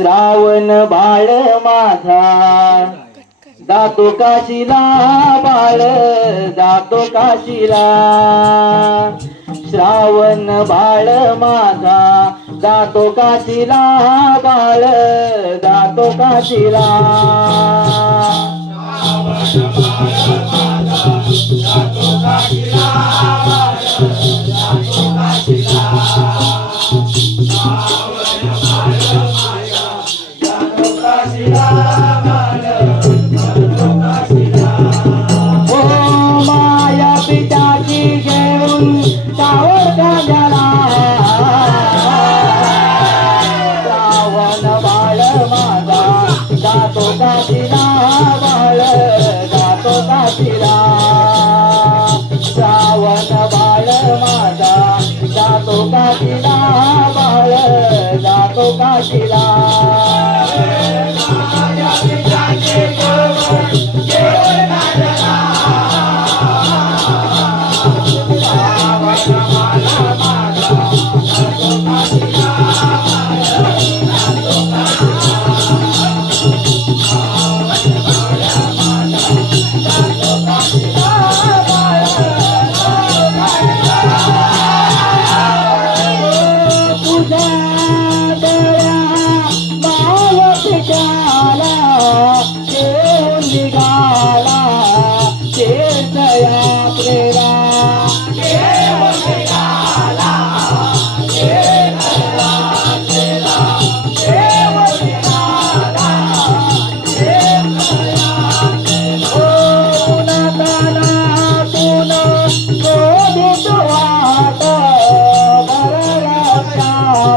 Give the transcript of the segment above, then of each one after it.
श्रावण बाळ माझा. जातो काशीला बाळ जातो काशीला. श्रावण बाळ माझा जातो काशीला बाळ जातो काशीला. जातो काशीला.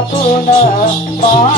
যাতনা মা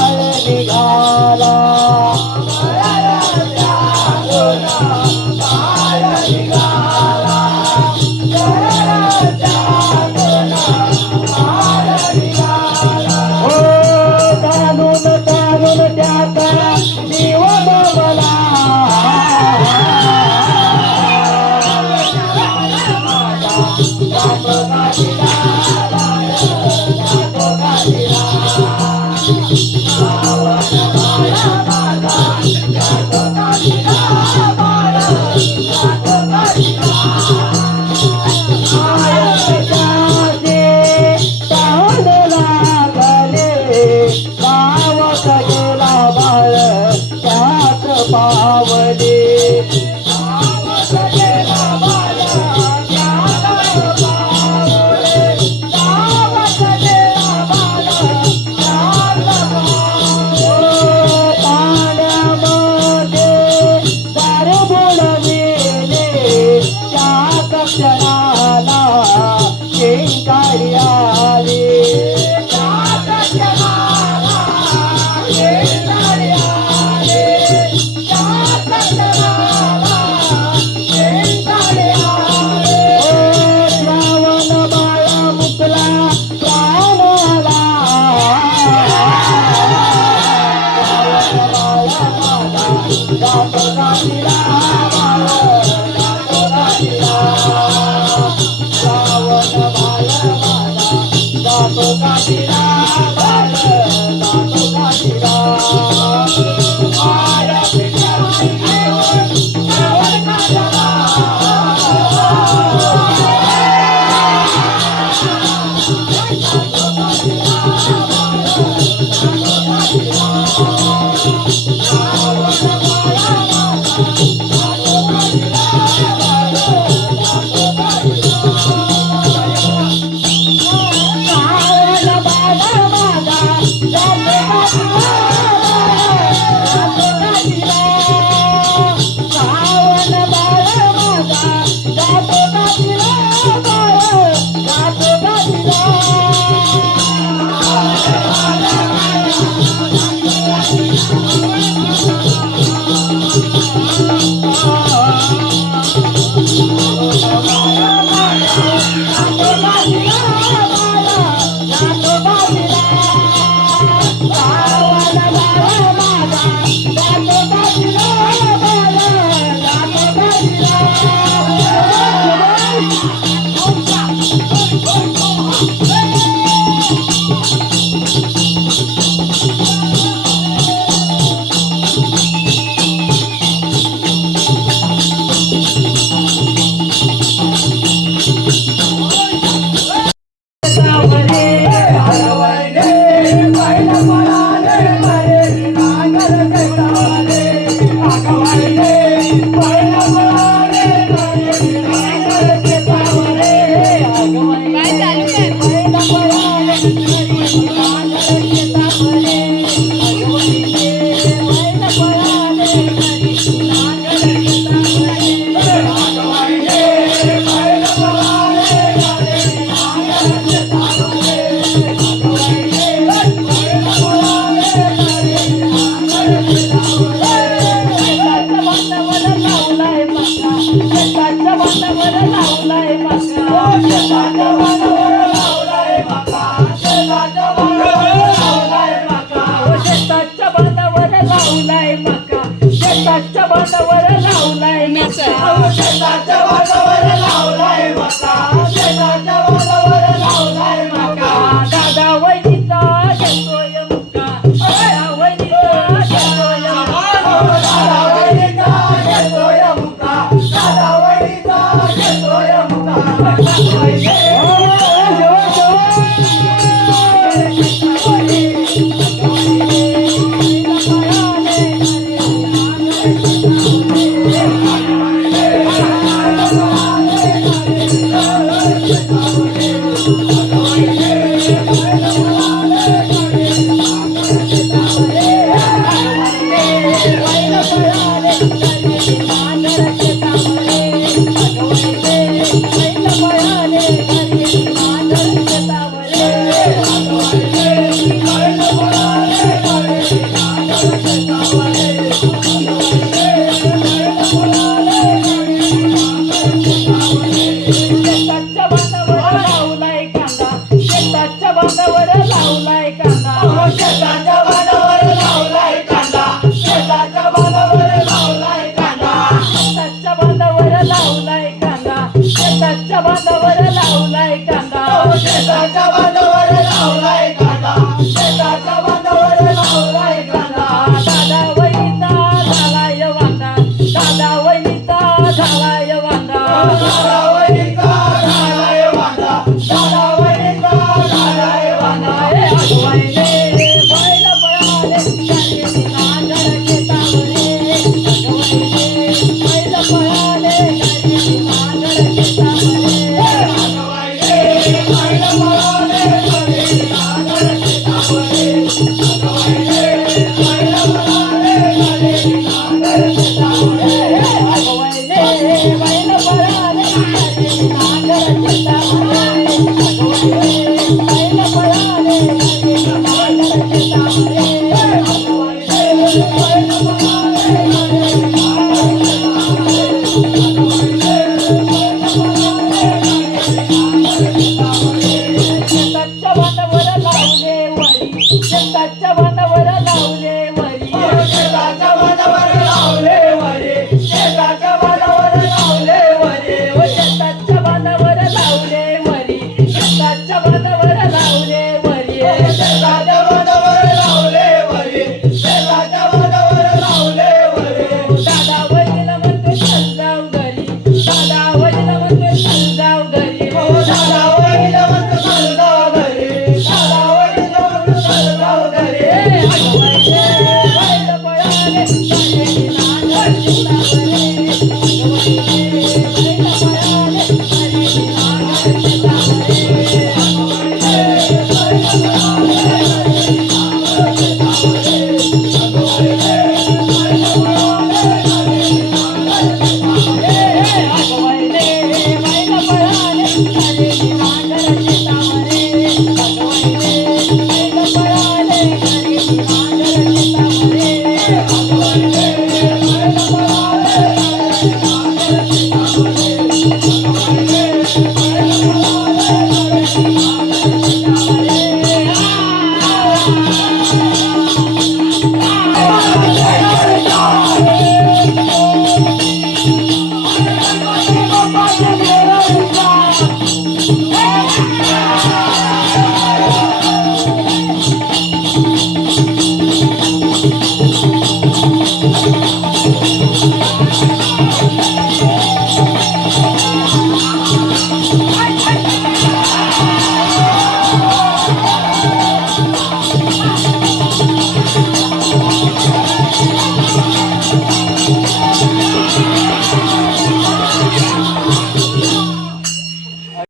Thank you.